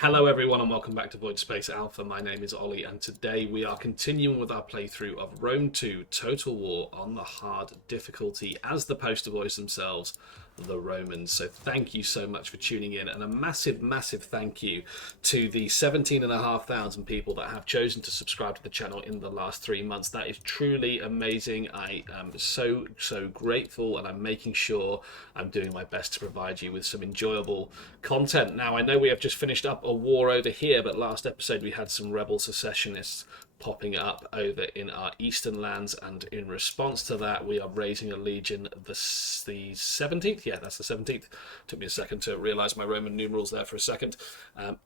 Hello everyone and welcome back to Voidspace Alpha. My name is Ollie and today we are continuing with our playthrough of Rome 2 Total War on the hard difficulty as the poster boys themselves, the Romans. So thank you so much for tuning in, and a massive thank you to the 17,500 people that have chosen to subscribe to the channel in the last 3 months. That is truly amazing. I am so grateful, and I'm making sure I'm doing my best to provide you with some enjoyable content. Now, I know we have just finished up a war over here, but last episode we had some rebel secessionists popping up over in our eastern lands, and in response to that we are raising a legion, the 17th. Yeah, that's the 17th. Took me a second to realise my Roman numerals there for a second.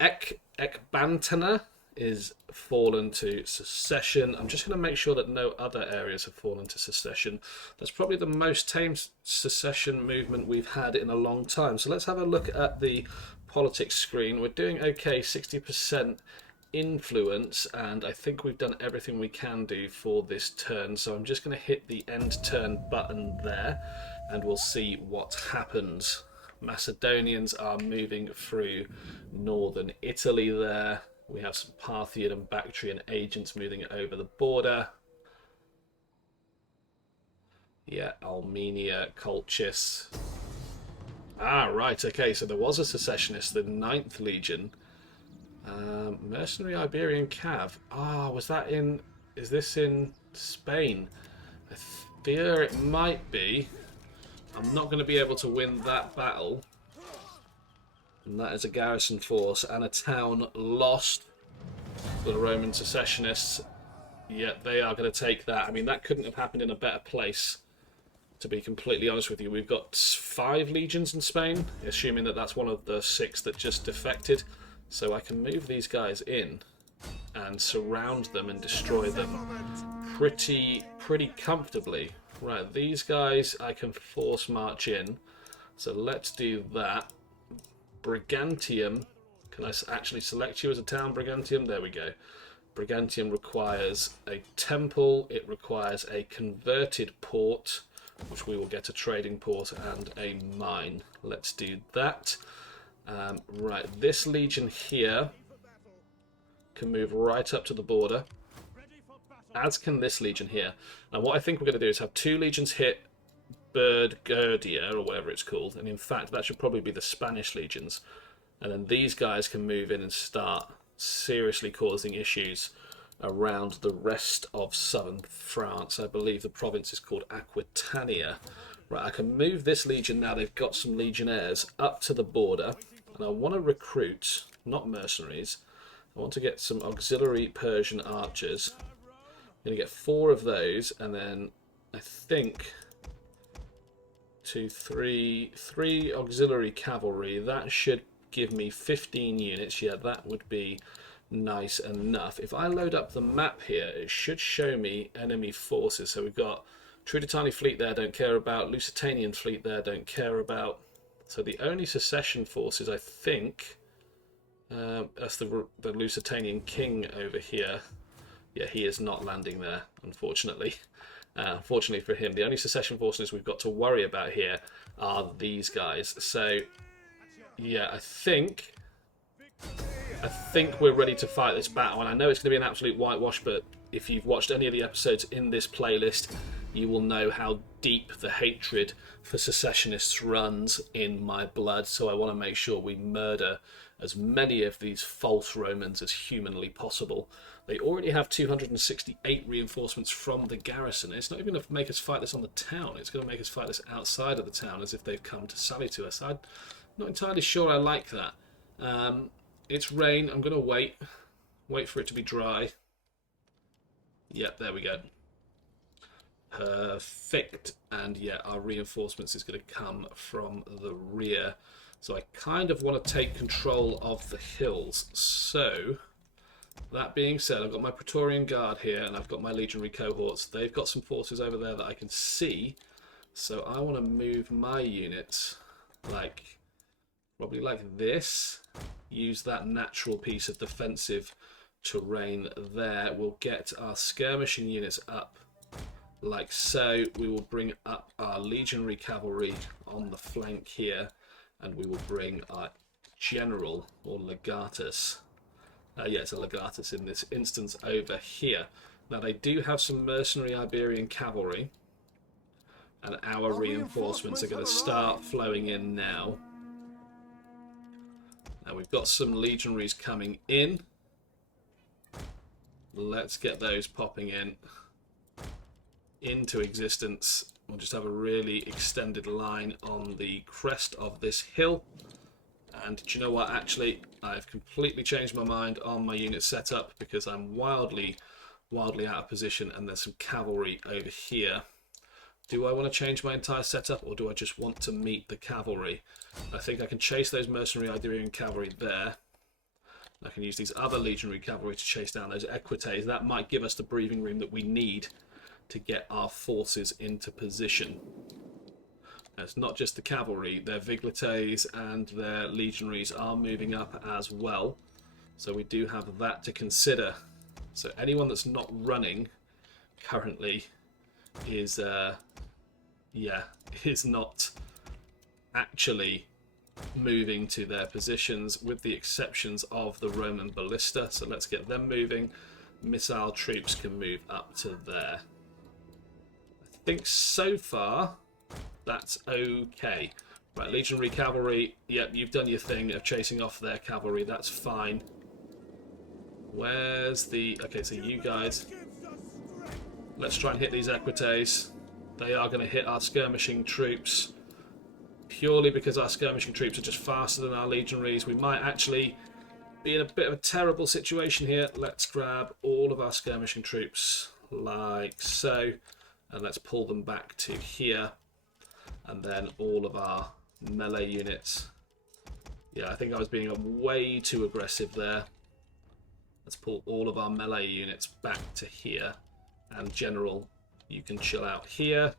Ekbantana is fallen to secession. I'm just going to make sure that no other areas have fallen to secession. That's probably the most tame secession movement we've had in a long time. So let's have a look at the politics screen. We're doing okay, 60% influence, and I think we've done everything we can do for this turn. So I'm just going to hit the end turn button there and we'll see what happens. Macedonians are moving through northern Italy there. We have some Parthian and Bactrian agents moving over the border. Yeah, Armenia, Colchis. Ah, right, okay, so there was a secessionist, the 9th Legion. Mercenary Iberian Cav. Ah, was that in... is this in Spain? I fear it might be. I'm not going to be able to win that battle. And that is a garrison force and a town lost for the Roman secessionists. Yet they are going to take that. I mean, that couldn't have happened in a better place, to be completely honest with you. We've got 5 legions in Spain, assuming that that's one of the 6 that just defected. So I can move these guys in and surround them and destroy them pretty comfortably. Right, these guys I can force march in. So let's do that. Brigantium. Can I actually select you as a town, Brigantium? There we go. Brigantium requires a temple. It requires a converted port, which we will get a trading port and a mine. Let's do that. Right, this legion here can move right up to the border, as can this legion here. Now what I think we're going to do is have 2 legions hit Burgundia, or whatever it's called, and in fact that should probably be the Spanish legions, and then these guys can move in and start seriously causing issues around the rest of southern France. I believe the province is called Aquitania. Right, I can move this legion now. They've got some legionnaires up to the border, and I want to recruit, not mercenaries, I want to get some auxiliary Persian archers. I'm going to get 4 of those, and then I think 3 auxiliary cavalry. That should give me 15 units. Yeah, that would be nice enough. If I load up the map here, it should show me enemy forces. So we've got Truditani fleet there, don't care about. Lusitanian fleet there, don't care about. So the only secession forces, I think, that's the Lusitanian king over here. Yeah, he is not landing there, unfortunately. Fortunately for him, the only secession forces we've got to worry about here are these guys. So, yeah, I think we're ready to fight this battle, and I know it's going to be an absolute whitewash, but if you've watched any of the episodes in this playlist, you will know how deep the hatred for secessionists runs in my blood, so I want to make sure we murder as many of these false Romans as humanly possible. They already have 268 reinforcements from the garrison. It's not even going to make us fight this on the town, it's going to make us fight this outside of the town as if they've come to sally to us. I'm not entirely sure I like that. It's rain. I'm going to wait for it to be dry. Yep, there we go. Perfect. And yeah, our reinforcements is going to come from the rear. So I kind of want to take control of the hills. So that being said, I've got my Praetorian Guard here and I've got my legionary cohorts. They've got some forces over there that I can see. So I want to move my units probably like this. Use that natural piece of defensive terrain there. We'll get our skirmishing units up like so. We will bring up our legionary cavalry on the flank here, and we will bring our general or legatus. Yeah, it's a legatus in this instance over here. Now they do have some mercenary Iberian cavalry, and our reinforcements are going to start flowing in now. Now we've got some legionaries coming in. Let's get those popping in into existence. We'll just have a really extended line on the crest of this hill. And do you know what? Actually, I've completely changed my mind on my unit setup because I'm wildly out of position, and there's some cavalry over here. Do I want to change my entire setup, or do I just want to meet the cavalry? I think I can chase those mercenary Iberian cavalry there. I can use these other legionary cavalry to chase down those equites. That might give us the breathing room that we need to get our forces into position. And it's not just the cavalry, their vigilites and their legionaries are moving up as well. So we do have that to consider. So anyone that's not running currently is not actually moving to their positions, with the exceptions of the Roman ballista. So let's get them moving. Missile troops can move up to there. I think so far that's okay. Right, legionary cavalry, yep, you've done your thing of chasing off their cavalry, that's fine. Where's the... okay, so you guys, let's try and hit these equites. They are going to hit our skirmishing troops purely because our skirmishing troops are just faster than our legionaries. We might actually be in a bit of a terrible situation here. Let's grab all of our skirmishing troops like so, and let's pull them back to here, and then all of our melee units. Yeah, I think I was being way too aggressive there. Let's pull all of our melee units back to here, and general, you can chill out here.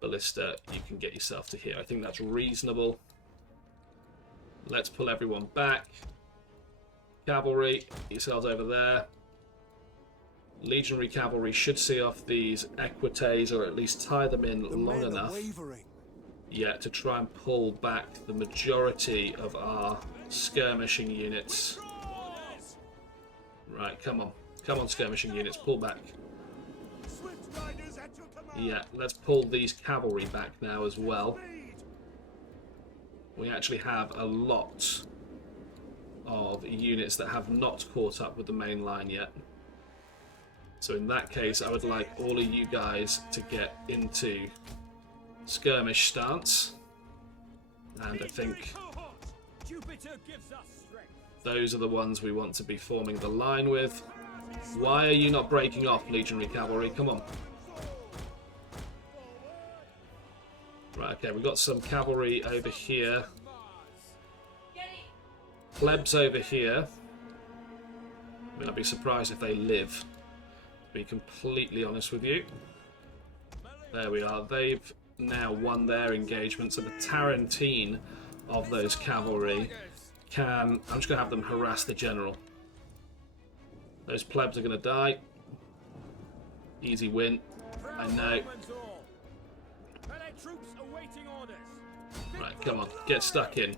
Ballista, you can get yourself to here. I think that's reasonable. Let's pull everyone back. Cavalry, yourselves over there. Legionary cavalry should see off these equites, or at least tie them in long enough, yeah, to try and pull back the majority of our skirmishing units. Right, come on skirmishing units, pull back. Yeah, let's pull these cavalry back now as well. We actually have a lot of units that have not caught up with the main line yet. So in that case, I would like all of you guys to get into skirmish stance. And I think those are the ones we want to be forming the line with. Why are you not breaking off, legionary cavalry? Come on. Right, okay, we've got some cavalry over here. Plebs over here. I mean, I'd be surprised if they live, to be completely honest with you. There we are. They've now won their engagement, so the Tarentine of those cavalry can... I'm just going to have them harass the general. Those plebs are going to die. Easy win. I know. Right, come on. Get stuck in.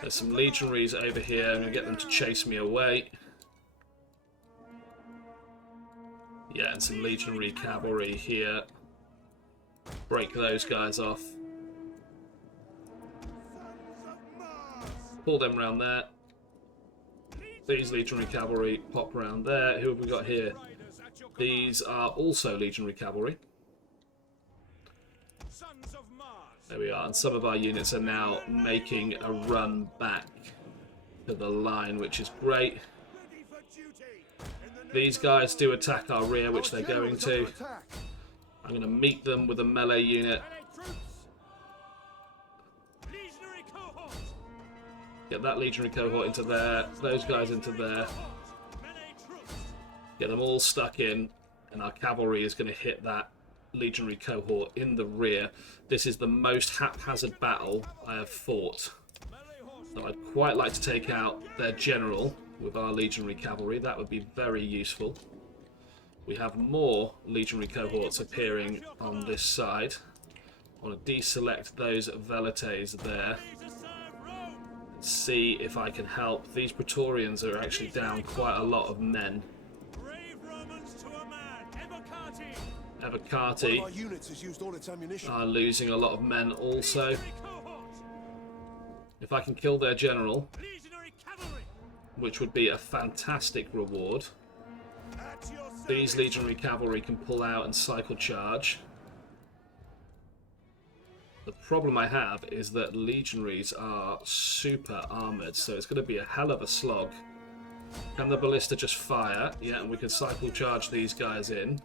There's some legionaries over here. I'm going to get them to chase me away. Yeah, and some legionary cavalry here. Break those guys off. Pull them around there. These legionary cavalry pop around there. Who have we got here? These are also legionary cavalry. There we are, and some of our units are now making a run back to the line, which is great. These guys do attack our rear, which they're going to. I'm going to meet them with a melee unit. Get that legionary cohort into there, those guys into there. Get them all stuck in, and our cavalry is going to hit that legionary cohort in the rear. This is the most haphazard battle I have fought. So I'd quite like to take out their general with our legionary cavalry. That would be very useful. We have more legionary cohorts appearing on this side. I want to deselect those velites there. see if I can help. These Praetorians are actually down quite a lot of men. Evocati are losing a lot of men also. If I can kill their general, which would be a fantastic reward, these legionary cavalry can pull out and cycle charge. The problem I have is that legionaries are super armoured, so it's going to be a hell of a slog. Can the ballista just fire? Yeah, and we can cycle charge these guys in.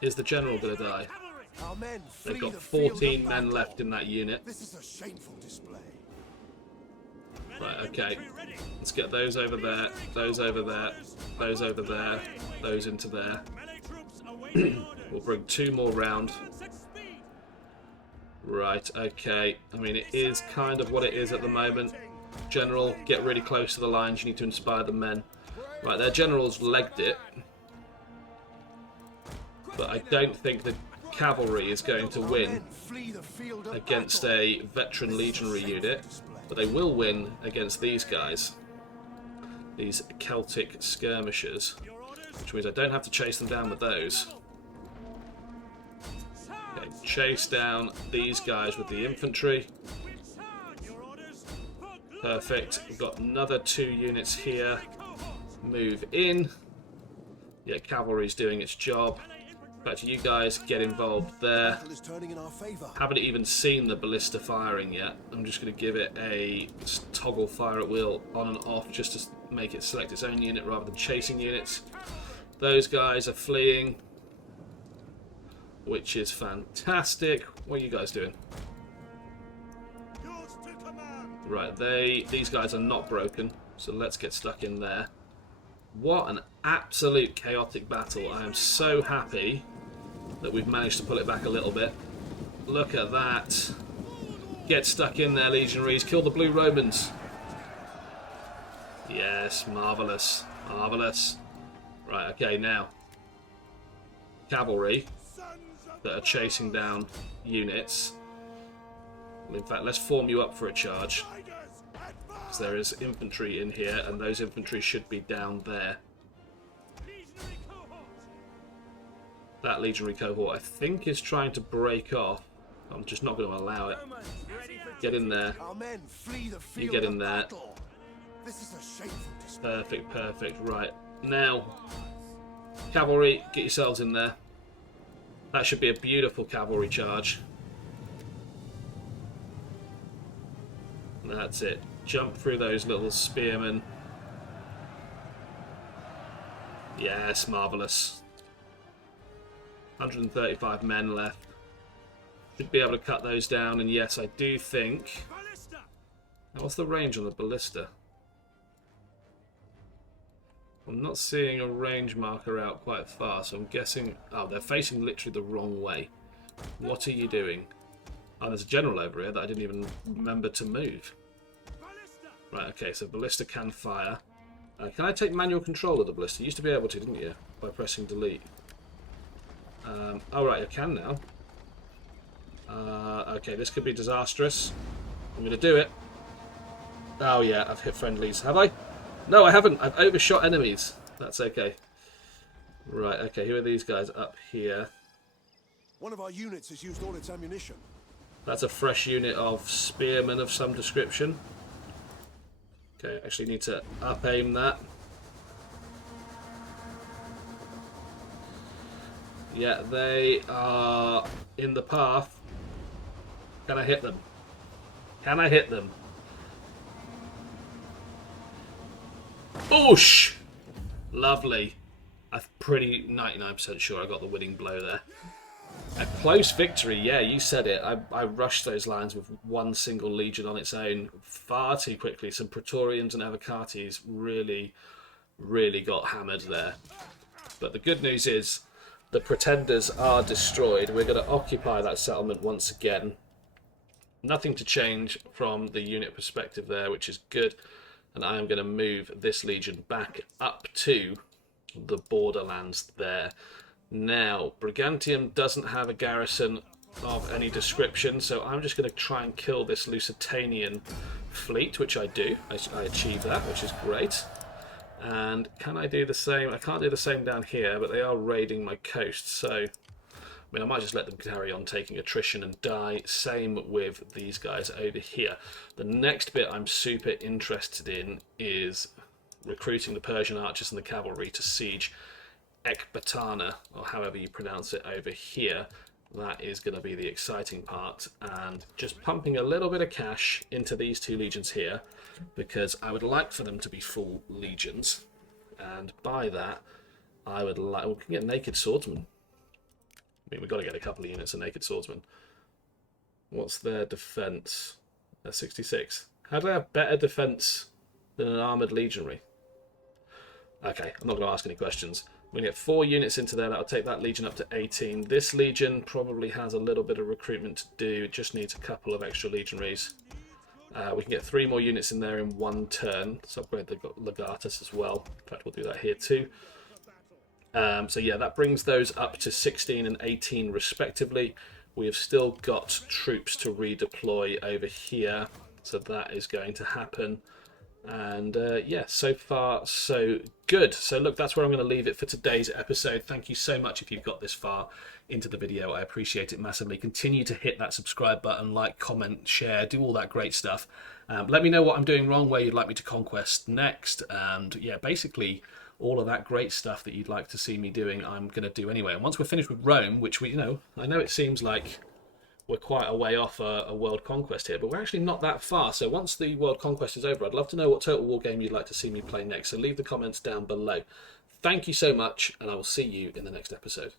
Is the general going to die? They've got 14 men left in that unit. This is a shameful display. Right, okay. Let's get those over there, those over there, those over there, those into there. We'll bring 2 more round. Right, okay. I mean, it is kind of what it is at the moment. General, get really close to the lines. You need to inspire the men. Right, their general's legged it. But I don't think the cavalry is going to win against a veteran legionary unit. But they will win against these guys. These Celtic skirmishers. Which means I don't have to chase them down with those. Okay, chase down these guys with the infantry. Perfect. We've got another 2 units here. Move in. Yeah, cavalry's doing its job. In fact, you guys get involved there. Haven't even seen the ballista firing yet. I'm just going to give it a toggle fire at will on and off just to make it select its own unit rather than chasing units. Those guys are fleeing, which is fantastic. What are you guys doing? Right, these guys are not broken, so let's get stuck in there. What an absolute chaotic battle. I am so happy that we've managed to pull it back a little bit. Look at that. Get stuck in there, legionaries. Kill the blue Romans. Yes, marvellous. Marvellous. Right, okay, now. Cavalry that are chasing down units. Well, in fact, let's form you up for a charge. Because there is infantry in here, and those infantry should be down there. That legionary cohort, I think, is trying to break off. I'm just not going to allow it. Get in there. You get in there. Perfect, perfect. Right, now, cavalry, get yourselves in there. That should be a beautiful cavalry charge. That's it. Jump through those little spearmen. Yes, marvellous. 135 men left. Should be able to cut those down, and yes, I do think... Now, what's the range on the ballista? I'm not seeing a range marker out quite far, so I'm guessing... Oh, they're facing literally the wrong way. What are you doing? Oh, there's a general over here that I didn't even remember to move. Right, okay, so ballista can fire. Can I take manual control of the ballista? You used to be able to, didn't you? By pressing delete. Oh, right, I can now. Okay, this could be disastrous. I'm going to do it. Oh, yeah, I've hit friendlies. Have I? No, I haven't. I've overshot enemies. That's okay. Right, okay, who are these guys up here? One of our units has used all its ammunition. That's a fresh unit of spearmen of some description. Okay, actually need to up-aim that. Yeah, they are in the path. Can I hit them? Can I hit them? Boosh! Lovely. I'm pretty 99% sure I got the winning blow there. A close victory, yeah, you said it. I rushed those lines with one single legion on its own far too quickly. Some Praetorians and Evocatis really, really got hammered there. But the good news is the Pretenders are destroyed. We're going to occupy that settlement once again. Nothing to change from the unit perspective there, which is good. And I am going to move this legion back up to the borderlands there. Now, Brigantium doesn't have a garrison of any description, so I'm just going to try and kill this Lusitanian fleet, which I do. I achieve that, which is great. And can I do the same? I can't do the same down here, but they are raiding my coast, so I mean, I might just let them carry on taking attrition and die. Same with these guys over here. The next bit I'm super interested in is recruiting the Persian archers and the cavalry to siege Ekbatana, or however you pronounce it over here. That is going to be the exciting part, and just pumping a little bit of cash into these two legions here, because I would like for them to be full legions, and by that I would like, we can get naked swordsmen. I mean, we've got to get a couple of units of naked swordsmen. What's their defense? They're 66. How do they have better defense than an armored legionary? Okay, I'm not going to ask any questions. We get 4 units into there. That'll take that legion up to 18. This legion probably has a little bit of recruitment to do. It just needs a couple of extra legionaries. We can get 3 more units in there in 1 turn. Let's upgrade the legatus as well. In fact, we'll do that here too. So yeah, that brings those up to 16 and 18 respectively. We have still got troops to redeploy over here, so that is going to happen. And yeah, so far so good. So look, that's where I'm going to leave it for today's episode. Thank you so much if you've got this far into the video. I appreciate it massively. Continue to hit that subscribe button, like, comment, share, do all that great stuff. Let me know what I'm doing wrong, where you'd like me to conquest next, and yeah, basically all of that great stuff that you'd like to see me doing, I'm going to do anyway. And once we're finished with Rome, which we, I know it seems like we're quite a way off a world conquest here, but we're actually not that far. So once the world conquest is over, I'd love to know what Total War game you'd like to see me play next. So leave the comments down below. Thank you so much, and I will see you in the next episode.